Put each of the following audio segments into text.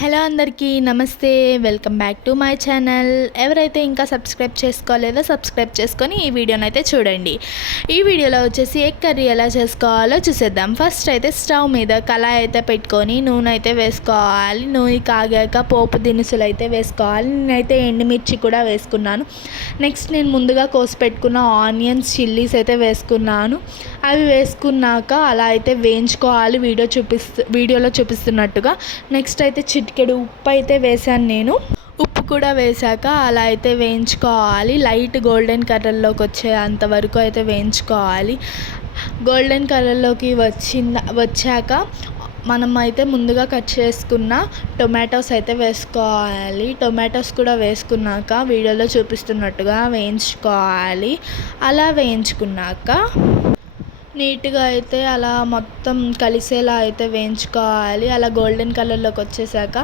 Hello అందరికీ నమస్తే welcome back to my channel. ఎవరైతే ఇంకా సబ్స్క్రైబ్ చేసుకోలేదో సబ్స్క్రైబ్ చేసుకొని ఈ వీడియోని అయితే చూడండి. ఈ వీడియోలో వచ్చేసి ఎగ్ కర్రీ ఎలా చేసుకోవాలో చూసేద్దాం. ఫస్ట్ అయితే స్టవ్ మీద కళాయి అయితే పెట్టుకొని నూనె అయితే వేసుకోవాలి. నూనె కాగాక పోపు దినుసులు అయితే వేసుకోవాలి. నేనైతే ఎండుమిర్చి కూడా వేసుకున్నాను. నెక్స్ట్ నేను ముందుగా కోసి పెట్టుకున్న ఆనియన్స్ చిల్లీస్ అయితే వేసుకున్నాను. అవి వేసుకున్నాక అలా అయితే వేయించుకోవాలి. వీడియో చూపిస్తు వీడియోలో చూపిస్తున్నట్టుగా. నెక్స్ట్ అయితే చిటికెడు ఉప్పు అయితే వేసాను నేను. ఉప్పు కూడా వేసాక అలా అయితే వేయించుకోవాలి. లైట్ గోల్డెన్ కలర్లోకి వచ్చే అంతవరకు అయితే వేయించుకోవాలి. గోల్డెన్ కలర్లోకి వచ్చిన వచ్చాక మనం అయితే ముందుగా కట్ చేసుకున్న టొమాటోస్ అయితే వేసుకోవాలి. టొమాటోస్ కూడా వేసుకున్నాక వీడియోలో చూపిస్తున్నట్టుగా వేయించుకోవాలి. అలా వేయించుకున్నాక నీట్గా అయితే అలా మొత్తం కలిసేలా అయితే వేయించుకోవాలి. అలా గోల్డెన్ కలర్లోకి వచ్చేసాక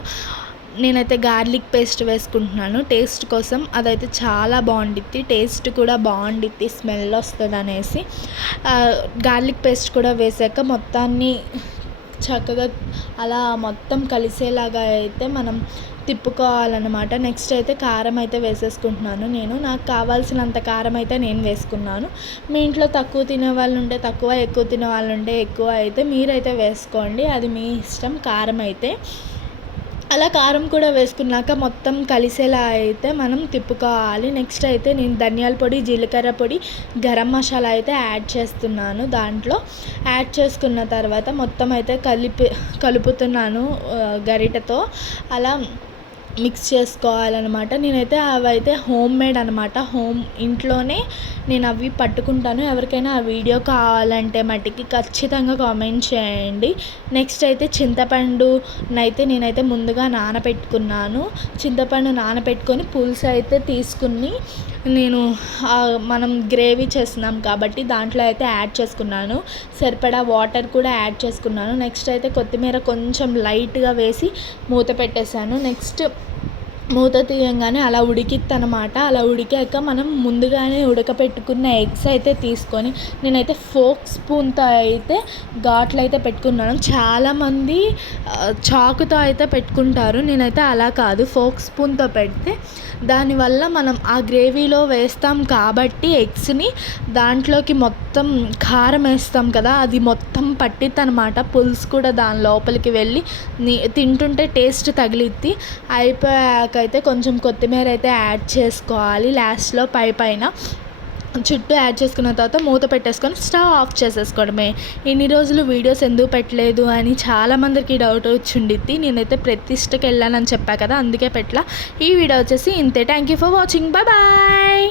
నేనైతే గార్లిక్ పేస్ట్ వేసుకుంటున్నాను. టేస్ట్ కోసం అదైతే చాలా బాగుండిద్ది. టేస్ట్ కూడా బాగుండిద్ది. స్మెల్ వస్తుంది అనేసి గార్లిక్ పేస్ట్ కూడా వేసాక మొత్తాన్ని చక్కగా అలా మొత్తం కలిసేలాగా అయితే మనం తిప్పుకోవాలన్నమాట. నెక్స్ట్ అయితే కారం అయితే వేసేసుకుంటున్నాను నేను. నాకు కావాల్సినంత కారం అయితే నేను వేసుకున్నాను. మీ ఇంట్లో తక్కువ తినే వాళ్ళు ఉంటే తక్కువ ఎక్కువ తినే వాళ్ళు ఉంటే ఎక్కువ అయితే మీరైతే వేసుకోండి. అది మీ ఇష్టం. కారం అయితే అలా కారం కూడా వేసుకున్నాక మొత్తం కలిసేలా అయితే మనం తిప్పుకోవాలి. నెక్స్ట్ అయితే నేను ధనియాల పొడి జీలకర్ర పొడి గరం మసాలా అయితే యాడ్ చేస్తున్నాను దాంట్లో. యాడ్ చేసుకున్న తర్వాత మొత్తం అయితే కలిపి కలుపుతున్నాను గరిటతో. అలా మిక్స్ చేసుకోవాలన్నమాట. నేనైతే అవైతే హోమ్ మేడ్ అనమాట హోమ్ ఇంట్లోనే నేను అవి పట్టుకుంటాను. ఎవరికైనా ఆ వీడియో కావాలంటే మట్టికి ఖచ్చితంగా కామెంట్ చేయండి. నెక్స్ట్ అయితే చింతపండు అయితే నేనైతే ముందుగా నానబెట్టుకున్నాను చింతపండు నానబెట్టుకొని పులుసు అయితే తీసుకుని నేను మనం గ్రేవీ చేస్తున్నాం కాబట్టి దాంట్లో అయితే యాడ్ చేసుకున్నాను. సరిపడా వాటర్ కూడా యాడ్ చేసుకున్నాను. నెక్స్ట్ అయితే కొత్తిమీర కొంచెం లైట్గా వేసి మూత పెట్టేశాను. నెక్స్ట్ మూత తీయంగానే అలా ఉడికిద్దనమాట అలా ఉడికాక మనం ముందుగానే ఉడకపెట్టుకున్న ఎగ్స్ అయితే తీసుకొని నేనైతే ఫోక్ స్పూన్తో అయితే ఘాట్లు అయితే పెట్టుకున్నాను. చాలామంది చాకుతో అయితే పెట్టుకుంటారు. నేనైతే అలా కాదు. ఫోక్ స్పూన్తో పెడితే దానివల్ల మనం ఆ గ్రేవీలో వేస్తాం కాబట్టి ఎగ్స్ని దాంట్లోకి మొత్తం కారం వేస్తాం కదా అది మొత్తం పట్టిద్ది అనమాట పులుసు కూడా దాని లోపలికి వెళ్ళి తింటుంటే టేస్ట్ తగిలిద్ది. అయిపోయాక అయితే కొంచెం కొత్తిమీర అయితే యాడ్ చేసుకోవాలి లాస్ట్లో పై పైన. చుట్టూ యాడ్ చేసుకున్న తర్వాత మూత పెట్టేసుకొని స్టవ్ ఆఫ్ చేసేసుకోవడమే ఇన్ని రోజులు వీడియోస్ ఎందుకు పెట్టలేదు అని చాలామందికి డౌట్ వచ్చిండిద్ది. నేనైతే ప్రతిష్టకి వెళ్ళానని చెప్పా కదా అందుకే పెట్టలా. ఈ వీడియో వచ్చేసి ఇంతే. Thank you for watching bye bye